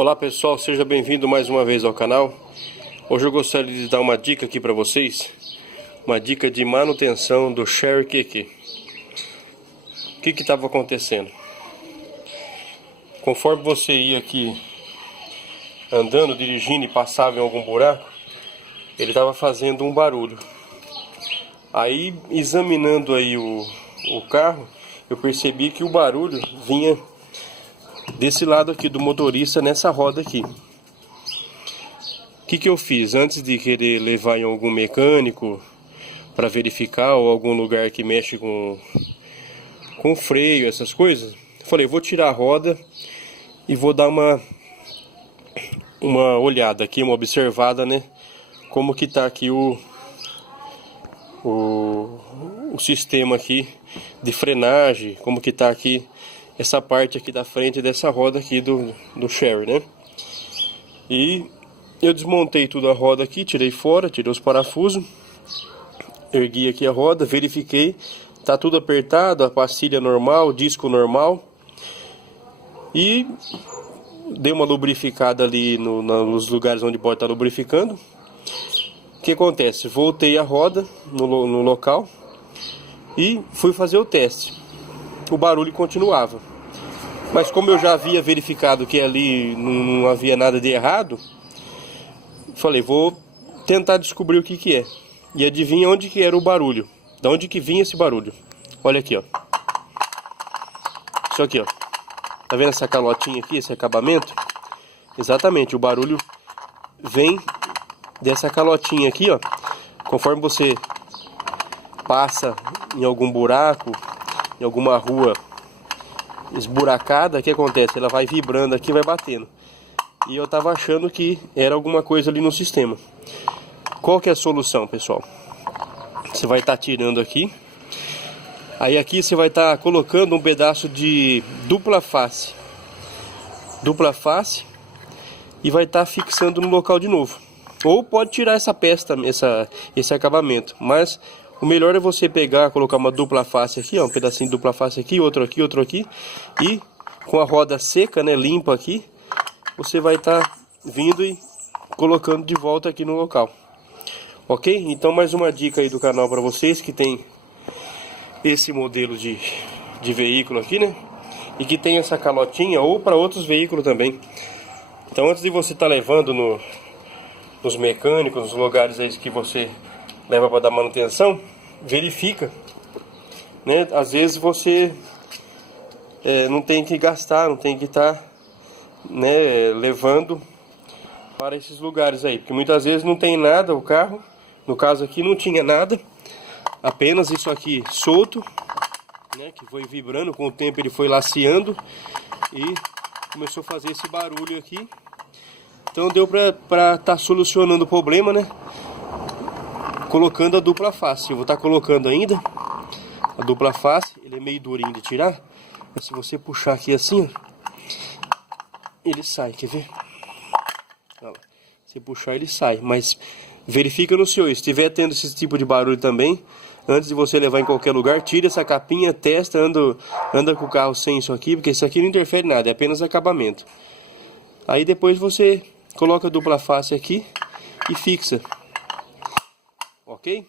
Olá pessoal, seja bem-vindo mais uma vez ao canal. Hoje eu gostaria de dar uma dica aqui para vocês. Uma dica de manutenção do Cherokee. O que estava acontecendo? Conforme você ia aqui andando, dirigindo e passava em algum buraco, ele estava fazendo um barulho. Aí, examinando aí o carro, eu percebi que o barulho vinha desse lado aqui do motorista, nessa roda aqui. O que eu fiz? Antes de querer levar em algum mecânico para verificar, ou algum lugar que mexe com freio, essas coisas, falei, vou tirar a roda e vou dar uma olhada aqui, uma observada, né? Como que tá aqui o sistema aqui de frenagem, como que tá aqui essa parte aqui da frente dessa roda aqui do Chery, né? E eu desmontei tudo a roda aqui, tirei fora, tirei os parafusos, ergui aqui a roda, verifiquei, tá tudo apertado, a pastilha normal, disco normal, e dei uma lubrificada ali nos lugares onde pode estar lubrificando. O que acontece? Voltei a roda no local e fui fazer o teste. O barulho continuava, mas como eu já havia verificado que ali não havia nada de errado, falei, vou tentar descobrir o que é. E adivinha onde que era o barulho? Da onde que vinha esse barulho? Olha aqui, ó. Isso aqui, ó. Tá vendo essa calotinha aqui, esse acabamento? Exatamente, o barulho vem dessa calotinha aqui, ó. Conforme você passa em algum buraco, em alguma rua esburacada, o que acontece? Ela vai vibrando aqui, vai batendo. E eu tava achando que era alguma coisa ali no sistema. Qual que é a solução, pessoal? Você vai estar tirando aqui. Aí aqui você vai estar colocando um pedaço de dupla face. Dupla face. E vai estar fixando no local de novo. Ou pode tirar essa peça, esse acabamento. Mas o melhor é você pegar, colocar uma dupla face aqui, ó, um pedacinho de dupla face aqui, outro aqui, outro aqui. E com a roda seca, né, limpa aqui, você vai estar vindo e colocando de volta aqui no local. Ok? Então mais uma dica aí do canal para vocês que tem esse modelo de veículo aqui, né? E que tem essa calotinha, ou para outros veículos também. Então antes de você estar levando nos mecânicos, nos lugares aí que você leva para dar manutenção, verifica, né? Às vezes você não tem que gastar, não tem que estar, né, levando para esses lugares aí, porque muitas vezes não tem nada o carro. No caso aqui não tinha nada, apenas isso aqui solto, né, que foi vibrando, com o tempo ele foi laceando e começou a fazer esse barulho aqui. Então deu para estar solucionando o problema, né? Colocando a dupla face. Eu vou estar colocando ainda a dupla face. Ele é meio durinho de tirar, mas se você puxar aqui assim, ó, ele sai, quer ver? Olha lá. Se puxar ele sai, mas verifica no seu. Se estiver tendo esse tipo de barulho também, antes de você levar em qualquer lugar, tira essa capinha, testa, anda com o carro sem isso aqui, porque isso aqui não interfere nada, é apenas acabamento. Aí depois você coloca a dupla face aqui e fixa. Ok?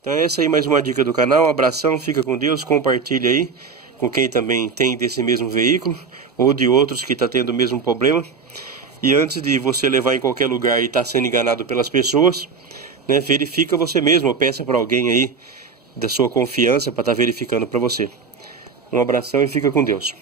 Então essa aí mais uma dica do canal. Um abração, fica com Deus, compartilha aí com quem também tem desse mesmo veículo ou de outros que está tendo o mesmo problema. E antes de você levar em qualquer lugar e estar sendo enganado pelas pessoas, né, verifica você mesmo, ou peça para alguém aí da sua confiança para estar verificando para você. Um abração e fica com Deus.